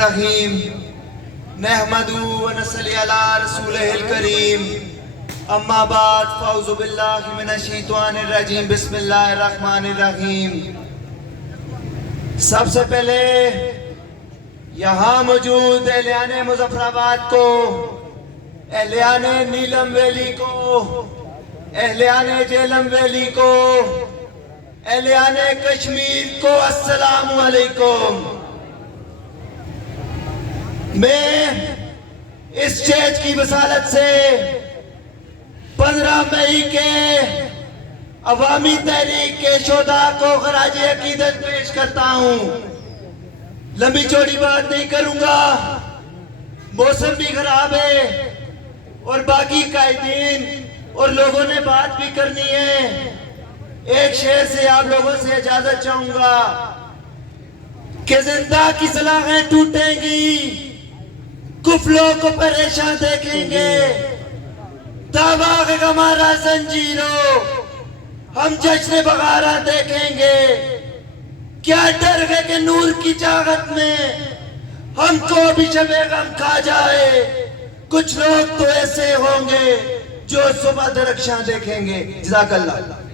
الرحیم نحمدہ و نصلی علی رسولہ الکریم اما بعد فاعوذ باللہ من الشیطان الرجیم بسم اللہ الرحمن الرحیم۔ سب سے پہلے یہاں موجود اہلیان مظفر آباد کو، اہلیان نیلم ویلی کو، اہلیان جیلم ویلی کو، اہلیان کشمیر کو السلام علیکم۔ میں اس اسٹیج کی وصالت سے 15 مئی کے عوامی تحریک کے شہداء کو خراج عقیدت پیش کرتا ہوں۔ لمبی چوڑی بات نہیں کروں گا، موسم بھی خراب ہے اور باقی قائدین اور لوگوں نے بات بھی کرنی ہے۔ ایک شعر سے آپ لوگوں سے اجازت چاہوں گا کہ زندہ کی سلاخیں ٹوٹیں گی، کفلوں کو پریشان دیکھیں گے، دعویٰ ہمارا زنجیروں ہم جشن بغارہ دیکھیں گے۔ کیا ڈر ہے کہ نور کی چاہت میں ہم کو بھی شب غم کھا جائے، کچھ لوگ تو ایسے ہوں گے جو صبح درخشاں دیکھیں گے۔ جزاک اللہ۔